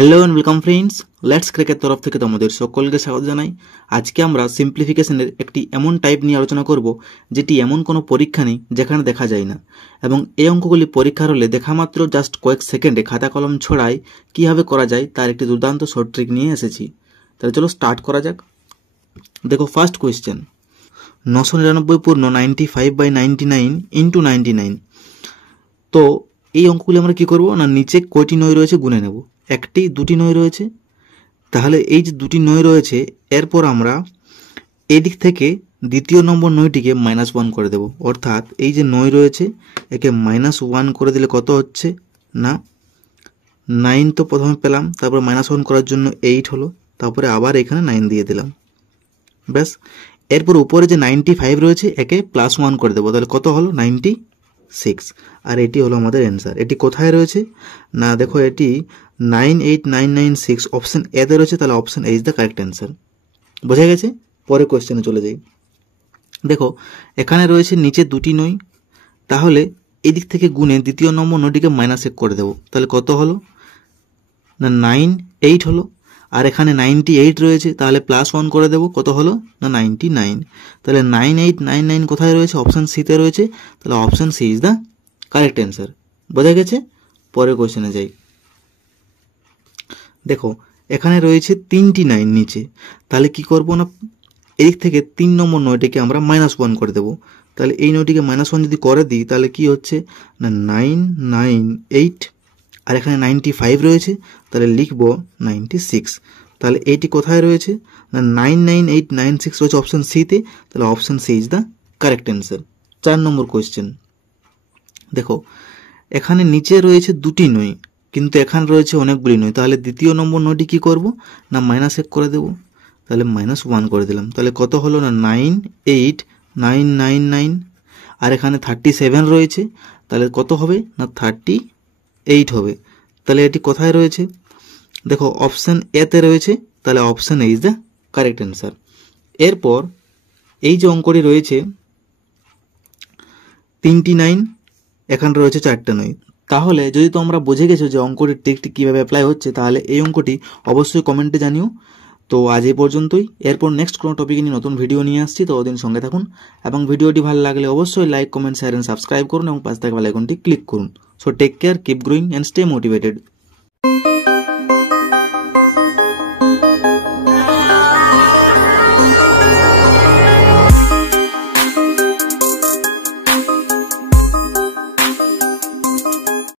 Hello and welcome friends, let's ক্র্যাকের তরফ থেকে তোমাদের সকলকে স্বাগত জানাই। আজকে আমরা সিম্পলিফিকেশনের একটি এমন টাইপ নিয়ে আলোচনা করব যেটি এমন কোনো পরীক্ষা নেই যেখানে দেখা যায় না, এবং এই অঙ্কগুলি পরীক্ষার হলে দেখা মাত্র জাস্ট কয়েক সেকেন্ডে খাতা কলম ছড়ায় কীভাবে করা যায় তার একটি দুর্দান্ত শর্ট ট্রিক নিয়ে এসেছি। তাহলে চলো স্টার্ট করা যাক। দেখো, ফার্স্ট কোয়েশ্চেন, 999 পূর্ণ 95/99 ইন্টু 99। তো এই অঙ্কগুলি আমরা কি করব না, নিচে কয়টি নয় রয়েছে গুনে নেব। একটি দুটি নয় রয়েছে, তাহলে এই যে দুটি নয় রয়েছে এরপর আমরা এই দিক থেকে দ্বিতীয় নম্বর নয়টিকে -1 করে দেব। অর্থাৎ এই যে নয় রয়েছে একে -1 করে দিলে কত হচ্ছে না 9। তো প্রথমে পেলাম, তারপর -1 করার জন্য 8 হলো, তারপরে আবার এখানে 9 দিয়ে দিলাম, ব্যাস। এরপর উপরে যে 95 রয়েছে একে +1 করে দেবো, তাহলে কত হলো 96। আর এটি হলো আমাদের অ্যান্সার। এটি কোথায় রয়েছে না, দেখো এটি 98996 অপশন এতে রয়েছে, তাহলে option A is the correct answer. বোঝা গেছে? পরে কোয়েশ্চেনে চলে যাই। দেখো, এখানে রয়েছে নিচে দুটি নয়, তাহলে এদিক থেকে গুনে দ্বিতীয় নম্বর নয়টিকে -1 করে দেবো, তাহলে কত হলো না 98 হলো। আর এখানে 98 রয়েছে, তাহলে +1 করে দেবো, কত হলো না 99। তাহলে 9899 কোথায় রয়েছে? অপশান সিতে রয়েছে, তাহলে option C is the correct answer. বোঝা গেছে? পরের কোয়েশ্চেনে যাই। দেখো, এখানে রয়েছে 3টি 9 নিচে, তাহলে কি করব না, এদিক থেকে 3 নম্বর নয়টিকে আমরা -1 করে দেবো। তাহলে এই নয়টিকে -1 যদি করে দিই তাহলে কি হচ্ছে না 998, আর এখানে 95 রয়েছে, তাহলে লিখব 96। তাহলে এইটি কোথায় রয়েছে না 99896 রয়েছে অপশান সিতে, তাহলে option C is the correct answer. 4 নম্বর কোয়েশ্চেন। দেখো, এখানে নিচে রয়েছে দুটি নয়, কিন্তু এখানে রয়েছে অনেকগুলি নয়, তাহলে দ্বিতীয় নম্বর নয়টি কী করব না -1 করে দেবো, তাহলে -1 করে দিলাম, তাহলে কত হলো না 98999। আর এখানে 37 রয়েছে, তাহলে কত হবে না 38 হবে। তাহলে এটি কোথায় রয়েছে? দেখো অপশান এতে রয়েছে, তাহলে option A is the correct answer. এরপর এই যে অঙ্কটি রয়েছে 3টি 9, এখানে রয়েছে 4টে 9। তাহলে যদি তোমরা বুঝে গেছো যে অঙ্কটির ট্রিকটি কীভাবে অ্যাপ্লাই হচ্ছে, তাহলে এই অঙ্কটি অবশ্যই কমেন্টে জানিও। তো আজ এই পর্যন্তই। এরপর নেক্সট কোনো টপিক নিয়ে নতুন ভিডিও নিয়ে আসছি, ততদিন সঙ্গে থাকুন। এবং ভিডিওটি ভালো লাগলে অবশ্যই like, comment, share and subscribe করুন এবং পাশে থাকা বেল আইকনটি ক্লিক করুন। So take care, keep growing and stay motivated.